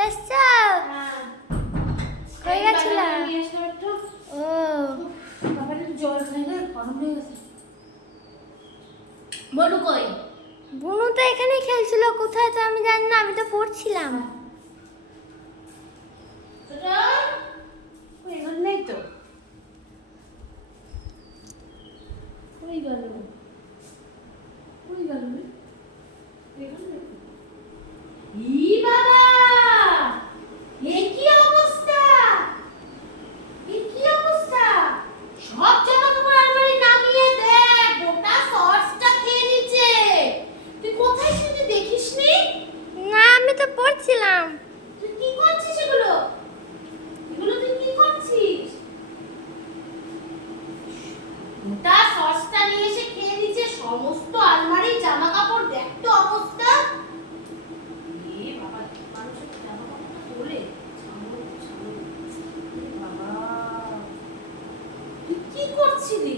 চলে এসছো? কই গেছিলা? ও বাবা একটু জল খাই না, গরম হয়ে গেছে। বলু কই? বুনু তো এখানেই খেলছিল, কোথায় তো আমি জানি না, আমি তো পড়ছিলাম। ওই এখানে নেই তো। কই গেল? কই গেল? এখানে নেই তো। ই বাবা! এ কি অবস্থা? এ কি অবস্থা? সব জামাকাপড় আলমারি নামিয়ে দেখ, গোটা সসটা খেয়ে নিচ্ছে। তুই কোথায় ছিলি, তুই দেখিসনি? না, আমি তো পড়ছিলাম। তুই কি করছিস এগুলো? এগুলো তুই কি করছিস? গোটা সসটা নিয়ে এসে খেয়ে নিচ্ছে, সমস্ত আলমারি জামাকাপড় দেখ তো অবস্থা। এ বাবা, মানুষের জামাকাপড়টা তোলে। ছামো, ছামো। এ বাবা, তুই কি করছিলি?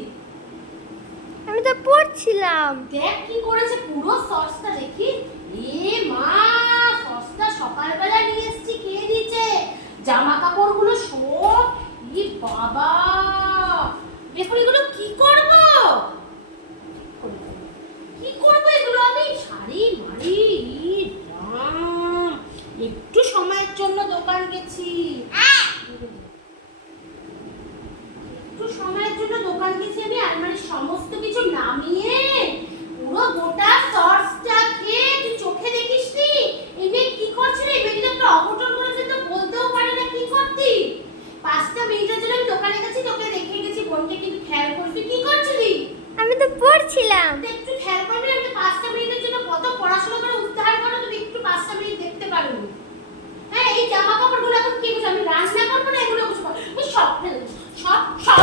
আমি তো পড়ছিলাম। দেখ কি করেছে, পুরো সসটা দেখি। এ মা, সসটা সকালবেলা নিয়ে এসেছি, খেয়ে দিয়েছে। জামা কাপড়গুলো সব। ই বাবা, এখন এগুলো কি করব? কি করব এগুলো আমি? শাড়ি মারি, ই রাম। একটু সময়ের জন্য দোকান গেছি, একটু সময়ের জন্য দোকান গেছি আমি, আলমারির সমস্ত কিছু নামিয়ে পুরো গোটা সসটা খেয়ে তুই চোখে দেখিসনি? এই মেয়ে কি করছে রে? এই মেয়েটা একটা অঘটন করেছে, তো বলতেও পারে না কি করতি। 5টা মিনিটের জন্য আমি দোকানে গেছি, তোকে দেখে গেছি, বোনকে কিন্তু খেয়াল করিস। তুই কি করছিলি? আমি তো পড়ছিলাম। তুই একটু খেয়াল করবি না? আমি 5টা মিনিটের জন্য কত পড়াশোনা করে উদ্ধার করো, তুমি একটু 5টা মিনিট দেখতে পারোনি। হ্যাঁ, এই জামা কাপড়গুলো এখন কি করছ? আমি রান্না করবো না, এগুলো করবো? আমি সব ফেলে সব সব